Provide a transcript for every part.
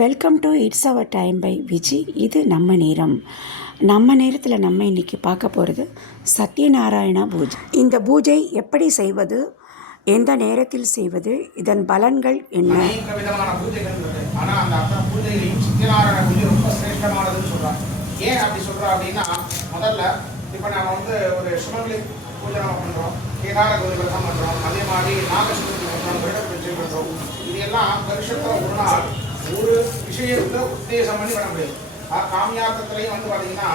Welcome to it's our time by Viji. இது நம்ம நேரம். நம்ம நேரத்தில் நம்ம இன்றைக்கி பார்க்க போகிறது சத்யநாராயண பூஜை. இந்த பூஜை எப்படி செய்வது, எந்த நேரத்தில் செய்வது, இதன் பலன்கள் என்ன? விதமான பூஜைகள் இருக்குது. ஆனால் அந்த அத்தனை பூஜைகளையும் சத்யநாராயண பூஜை ரொம்ப சிரேஷ்டமானதுன்னு சொல்கிறாங்க. ஏன் அப்படி சொல்கிறோம் அப்படின்னா, முதல்ல இப்போ நம்ம ஒரு சுமங்கலி பூஜை நம்ம பண்ணுறோம், கேதார கௌரி விரதம் பண்ணுறோம், அதே மாதிரி நாகசதுர்த்தி பண்ணுறோம், விரத பூஜை பண்ணுறோம். இது எல்லாம் வருஷத்தில் ஒரு நாள் ஒரு விஷயத்தை உத்தேசம் பண்ணி பண்ண முடியாது. காமியார்த்தத்திலையும் பார்த்தீங்கன்னா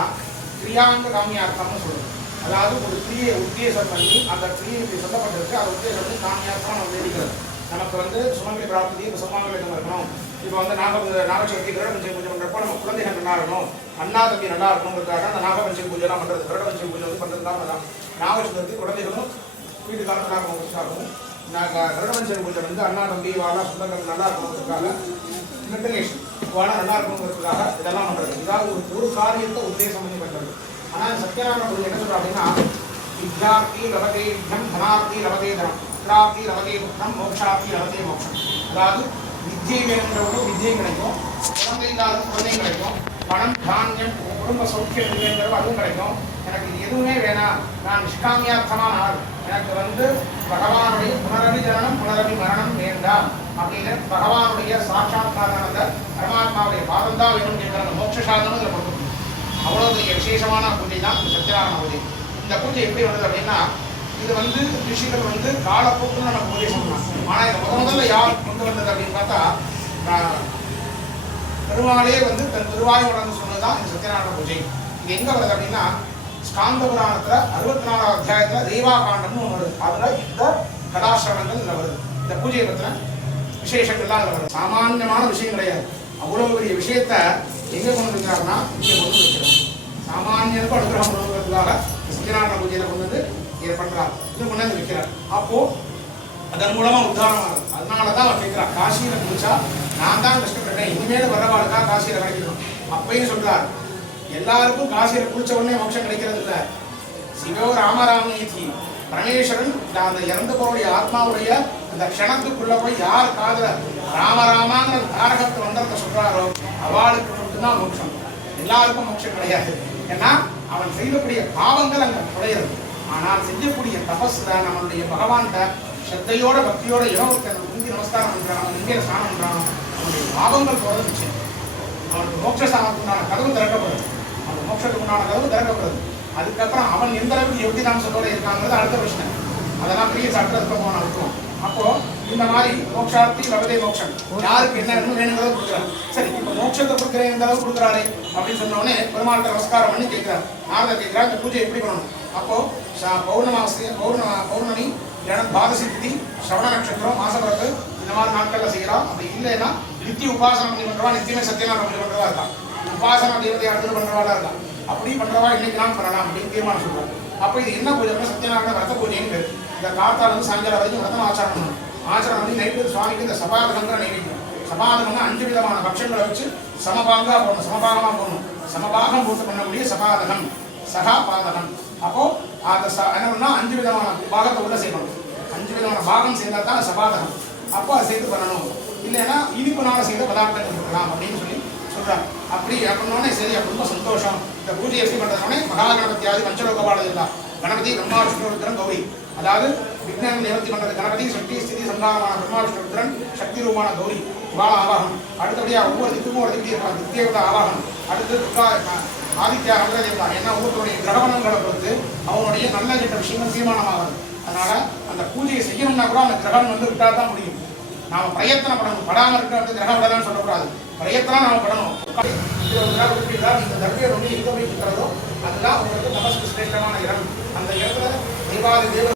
கிரியாங்க காமியார்த்தம்னு சொல்லுவோம். அதாவது ஒரு கிரியை உத்தேசம் பண்ணி அந்த கிரியை இப்படி சொல்லப்பட்டிருக்கு, அதை உத்தேசம் பண்ணி காமியார்த்தம் நம்ம வேடிக்கிறது. நமக்கு சுமங்கலி பிராப்தி, இப்போ சுமங்கலிடம் இருக்கணும். இப்போ நாகசதுர்த்தி கிரகபஞ்சமி பூஜை பண்ணுறப்போ நம்ம குழந்தைகள் நல்லா இருக்கணும், அண்ணா தம்பி நல்லா இருக்கணுங்கிறதுக்காக அந்த நாகபஞ்சமி பூஜைலாம் பண்ணுறது. கிரகபஞ்சமி பூஜை பண்ணுறதுக்காக தான் நாகசதுர்த்தி குழந்தைகளும் வீட்டுக்காரங்க நல்லா இருக்கணுங்கிறதுக்காகவும், கிரகபஞ்சமி பூஜை அண்ணா தம்பி வாழா சொந்தங்கள் நல்லா இருக்கணுங்கிறதுக்காக, மெட்டலேஷன் வாழ நல்லா இருக்கணுங்கிறதுக்காக இதெல்லாம் பண்ணுறது. இதாவது ஒரு காரியத்தை உத்தேசம் பண்ணி பண்ணுறது. ஆனால் சத்யநாராயண பூஜை என்ன சொல்கிறோம் அப்படின்னா, வித்யார்த்தி லபதே வித்யம், தனார்த்தி லபதே தனம், புத்திரார்த்தி லபதே புத்திரம், மோட்சார்த்தி லபதே மோட்சம். அதாவது வித்தியை வேணுங்கிறவங்க வித்தியை கிடைக்கும், குழந்தை இல்லாத குழந்தை கிடைக்கும், பணம் தானியம் குடும்ப சௌக்கியம் இல்லைங்கிறவங்க அதுவும் கிடைக்கும். எனக்கு இது எதுவுமே வேணாம், நான் நிஷ்காமியார்த்தமான ஆள், எனக்கு பகவானுடைய புனரவி ஜனனம் புனரவி மரணம் வேண்டாம் அப்படின்னு பகவானுடைய சாட்சாத்காரானந்த பரமாத்மாவுடைய பாதம் தான் வேணும்னு கேட்குறாங்க. மோட்ச சாதனம் இதில் கொடுக்கணும். அவ்வளோ பெரிய விசேஷமான பூஜை தான் இந்த சத்யநாராயண பூஜை. இந்த பூஜை எப்படி வந்தது அப்படின்னா, இது ரிஷிகள் காலப்போக்கில் நம்ம பூஜை பண்ணலாம். ஆனால் இதை முதல்ல யார் கொண்டு வந்தது அப்படின்னு பார்த்தா, பெருமாளே தன் திருவாய் உணர்ந்து சொன்னது தான் இந்த சத்யநாராயண பூஜை. இது எங்கே வருது அப்படின்னா, ஸ்காந்த புராணத்தில் 64ஆவது அத்தியாயத்தில் தேவா காண்டம்னு ஒன்று வருது. அதில் இந்த கதாசிரமங்கள் இதில் வருது. இந்த பூஜையை பற்றின விசேஷங்கள்லாம் அதில் வருது. சாமானியமான விஷயம் கிடையாது. அவ்வளோ பெரிய விஷயத்த எங்கே கொண்டு வைக்கிறாருன்னா இங்கே கொண்டு வைக்கிறார். சாமானியனுக்கும் அனுகிரகம் பண்ணுவதற்காக சத்யநாராயண பூஜையில் கொண்டு வந்து இதை பண்ணுறாரு, இது கொண்டு வந்து வைக்கிறார். அப்போது அதன் மூலமாக உத்தாரணம் ஆகுது. அதனால தான் அவர் கேட்குறார், காசியில் குளிச்சா நான் தான் கஷ்டப்பட்டேன், இனிமேல் வரவாளுக்கா காசியில் கிடைக்கணும் அப்பையும் சொல்கிறார். எல்லாருக்கும் காசியில் குளிச்ச உடனே மோட்சம் கிடைக்கிறது இல்லை. சிவோ ராமராமேதி பரமேஸ்வரன் அந்த இறந்து போடைய ஆத்மாவுடைய அந்த க்ஷணத்துக்குள்ள போய் யார் காதல ராமராமாங்கிற தாரகத்தை மந்திரத்தை சொல்றாரோ அவளுக்கு மட்டும்தான் மோட்சம். எல்லாருக்கும் மோட்சம் கிடையாது. ஏன்னா அவன் செய்யக்கூடிய பாவங்கள் அங்கே குறையிறது. ஆனால் செய்யக்கூடிய தபஸ் தான் நம்மளுடைய பகவான்கிட்ட ஸ்ரத்தையோட பக்தியோட யோகத்தை முந்தி நமஸ்காரம் பண்றானோ, இங்கே ஸ்நானம் பண்றானோ, அவனுடைய பாவங்கள் போறது நிச்சயம். அவனுக்கு மோட்ச ஸ்தானத்துக்குண்டான கதவு திறக்கப்படுது. அந்த மோட்சத்துக்கு உண்டான கதவு திறக்கப்படுது. அதுக்கப்புறம் அவன் எந்த அளவுக்கு எப்படி நாம் சொல்லோட இருக்காங்கிறது அடுத்த பிரச்சனை. அதெல்லாம் பெரிய சட்டத்துக்கு போன இருக்கும். அப்போ இந்த மாதிரி மோட்சார்த்தி லபதே மோட்சம் யாருக்கு என்ன வேணுங்கிறத கொடுக்குறாரு. சரி, இப்போ மோட்சத்தை கொடுக்குறேன் எந்த அளவுக்கு கொடுக்குறாரு அப்படின்னு சொன்னோடனே பெருமாள்கிட்ட நமஸ்காரம் பண்ணி கேட்கிறார். நாரதர் கேட்கிறார், இந்த பூஜை எப்படி பண்ணணும்? அப்போ பௌர்ணமி துவாதசி திதி ஸ்ரவண நட்சத்திரம் மாசப்பிறப்பு இந்த மாதிரி நாட்களில் செய்யலாம். அப்படி இல்லைன்னா நித்திய உபாசனம் பண்ணி பண்ணுறவா, நித்தியமே சத்தியநாராயண பூஜை பண்ணுறவா இருக்கான், உபாசனா தேவதையை அடுத்து பண்ணுறவாளா இருக்கான். அப்படி பண்ணுறவா இன்னைக்கு நான் பண்ணலாம் அப்படின்னு தீர்மானம் சொல்றாரு. அப்போ இது என்ன பூஜை? சத்யநாராயண விரத பூஜைன்னு பேர். இந்த காத்தால சாயங்காலம் வரைக்கும் விரதம் ஆச்சாரம் பண்ணணும். ஆச்சாரம் பண்ணி நைட்டு சுவாமிக்கு இந்த சபாதகங்கிற நைவேத்தியம். சபாதகம்னா 5 விதமான பட்சங்களை வச்சு சமபாகமாக போடணும். சமபாகம் போட்டு பண்ணக்கூடிய சபாதகம், சகா பாதகம். அப்போ அந்த என்ன பண்ணா 5 விதமான பாகத்தை உள்ள செய்யணும். 5 விதமான பாகம் செய்தால் தான் சபாதகம். அப்போ அதை சேர்த்து பண்ணணும். இல்லைன்னா இனிப்புனால செய்த பதார்த்தங்கள் இருக்கலாம் அப்படின்னு சொல்லி சொல்றாங்க. அப்படி அப்படின்னோடனே சரி, ரொம்ப சந்தோஷம். இந்த பூஜை எப்படி பண்றதுனே மகாகணபதியாதி பஞ்சலோகபால இல்லா கணபதி பிரம்மா விஷ்ணு ருத்ரன் கௌரி. அதாவது விக்னம் நிவர்த்தி பண்றது கணபதி, சக்தி ஸ்திதி சம்ஹாரமான பிரம்மா விஷ்ணு ருத்ரன், சக்தி ரூபான கௌரி இவாள ஆவாகனம். அடுத்தபடியாக ஒவ்வொரு திக்குக்கும் ஒரு திக்கு இருப்பாங்க, தித்தியோட ஆவாகனம். அடுத்து துர்கா ஆதித்யா அங்கதேவதா. ஏன்னா ஒவ்வொருத்தருடைய கிரகணங்களை பொறுத்து அவனுடைய நல்ல கெட்ட விஷயங்கள் தீர்மானமாகாது. அதனால அந்த பூஜையை செய்யணும்னா கூட அந்த கிரகணம் விட்டா தான் முடியும். நாம பிரயத்தனம் பண்ணணும். படாமல் இருக்க கிரகம் விடலான்னு சொல்லக்கூடாது. பிரயத்தனம் நாம பண்ணணும். இந்த தர்பியை எங்க போய் இருக்கிறதோ அதுதான் உங்களுக்கு நமஸ்கு சிரேஷ்டமான இடம். அந்த இடத்துல தெய்வாதி தேவ